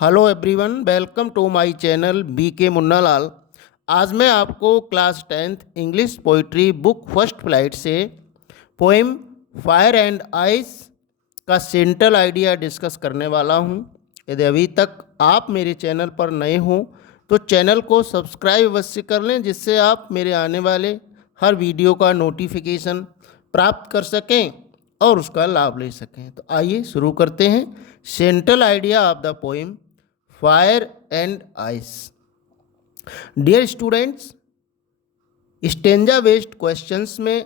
Hello everyone, welcome to my channel BK Munnalal. आज मैं आपको class 10th English poetry book first flight से poem fire and ice का central idea discuss करने वाला हूं। यदि अभी तक आप मेरे चैनल पर नए हों तो चैनल को सब्सक्राइब अवश्य कर लें, जिससे आप मेरे आने वाले हर वीडियो का नोटिफिकेशन प्राप्त कर सकें और उसका लाभ ले सकें। तो आइए शुरू करते हैं। Central idea of the poem fire and ice. Dear students, stanza based questions में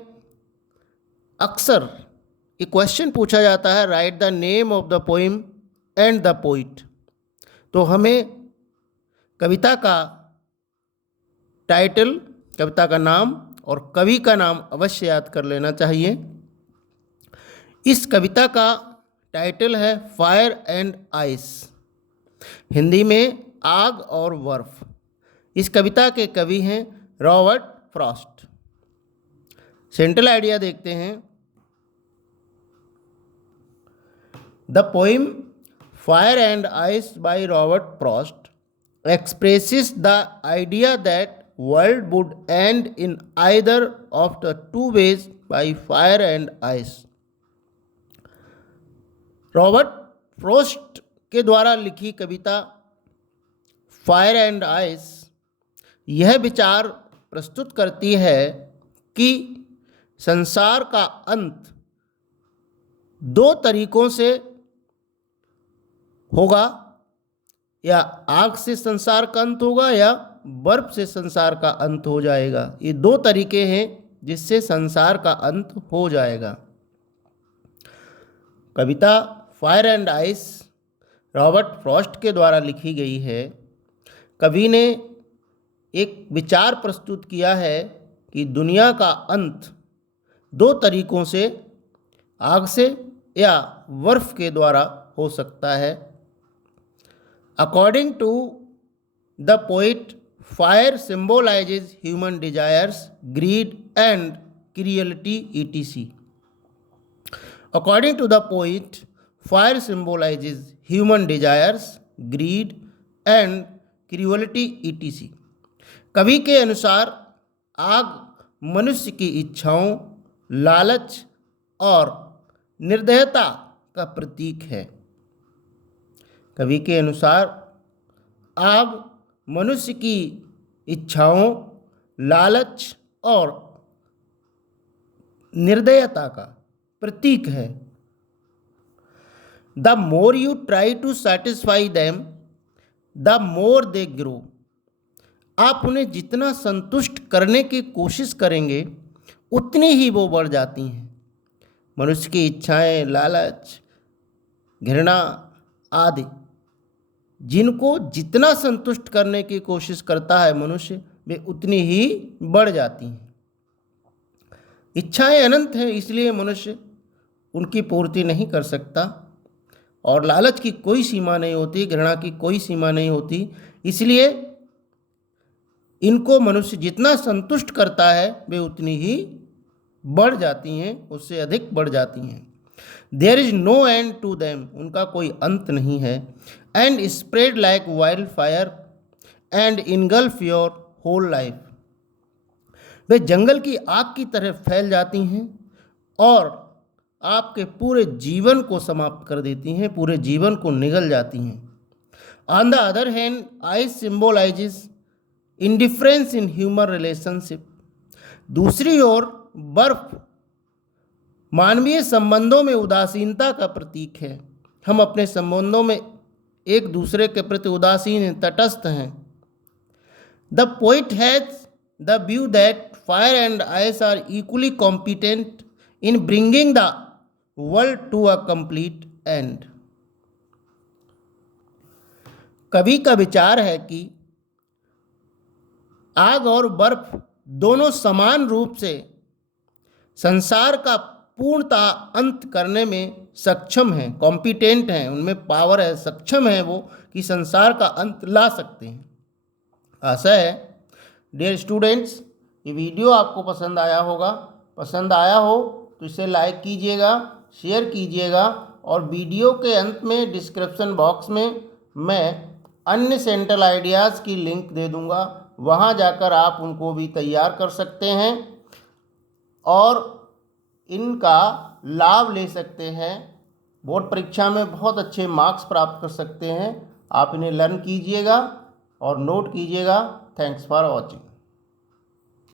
अक्सर ये क्वेश्चन पूछा जाता है, write the name of the poem and the poet. तो हमें कविता का टाइटल, कविता का नाम और कवि का नाम अवश्य याद कर लेना चाहिए। इस कविता का टाइटल है फायर एंड आइस, हिंदी में आग और बर्फ। इस कविता के कवि हैं रॉबर्ट फ्रॉस्ट। सेंट्रल आइडिया देखते हैं। The poem fire and ice by Robert Frost expresses the idea that world would end in either of the two ways by fire and ice. Robert Frost के द्वारा लिखी कविता fire and ice यह विचार प्रस्तुत करती है कि संसार का अंत दो तरीकों से होगा, या आग से संसार का अंत होगा या बर्फ से संसार का अंत हो जाएगा। ये दो तरीके हैं जिससे संसार का अंत हो जाएगा। कविता fire and ice Robert Frost के द्वारा लिखी गई है। कवि ने एक विचार प्रस्तुत किया है कि दुनिया का अंत दो तरीकों से, आग से या बर्फ के द्वारा हो सकता है। According to the poet, fire symbolizes human desires, greed and cruelty, etc. According to the poet, fire symbolizes human desires, greed and cruelty, etc. कवि के अनुसार आग मनुष्य की इच्छाओं, लालच और निर्दयता का प्रतीक है। कवि के अनुसार आग मनुष्य की इच्छाओं, लालच और निर्दयता का प्रतीक है। The more you try to satisfy them the more they grow. आप उन्हें जितना संतुष्ट करने की कोशिश करेंगे उतनी ही वो बढ़ जाती हैं। मनुष्य की इच्छाएं, लालच, घृणा आदि, जिनको जितना संतुष्ट करने की कोशिश करता है मनुष्य, वे उतनी ही बढ़ जाती हैं। इच्छाएं अनंत हैं, इसलिए मनुष्य उनकी पूर्ति नहीं कर सकता, और लालच की कोई सीमा नहीं होती, घृणा की कोई सीमा नहीं होती, इसलिए इनको मनुष्य जितना संतुष्ट करता है वे उतनी ही बढ़ जाती हैं, उससे अधिक बढ़ जाती हैं। There is no end to them, उनका कोई अंत नहीं है। And spread like wild fire and engulf your whole life, वे जंगल की आग की तरह फैल जाती हैं और आपके पूरे जीवन को समाप्त कर देती हैं, पूरे जीवन को निगल जाती हैं। On the other hand, ice symbolises indifference in human relationship. दूसरी ओर बर्फ मानवीय संबंधों में उदासीनता का प्रतीक है। हम अपने संबंधों में एक दूसरे के प्रति उदासीन हैं, तटस्थ हैं। The poet has the view that fire and ice are equally competent in bringing the world to a complete end. कवि का विचार है कि आग और बर्फ दोनों समान रूप से संसार का पूर्णतः अंत करने में सक्षम हैं, कॉम्पिटेंट हैं, उनमें पावर है, सक्षम है वो कि संसार का अंत ला सकते हैं। आशा है डियर स्टूडेंट्स ये वीडियो आपको पसंद आया होगा। पसंद आया हो तो इसे लाइक कीजिएगा, शेयर कीजिएगा, और वीडियो के अंत में डिस्क्रिप्शन बॉक्स में मैं अन्य सेंट्रल आइडियाज़ की लिंक दे दूंगा, वहाँ जाकर आप उनको भी तैयार कर सकते हैं और इनका लाभ ले सकते हैं। बोर्ड परीक्षा में बहुत अच्छे मार्क्स प्राप्त कर सकते हैं। आप इन्हें लर्न कीजिएगा और नोट कीजिएगा। Thanks for watching.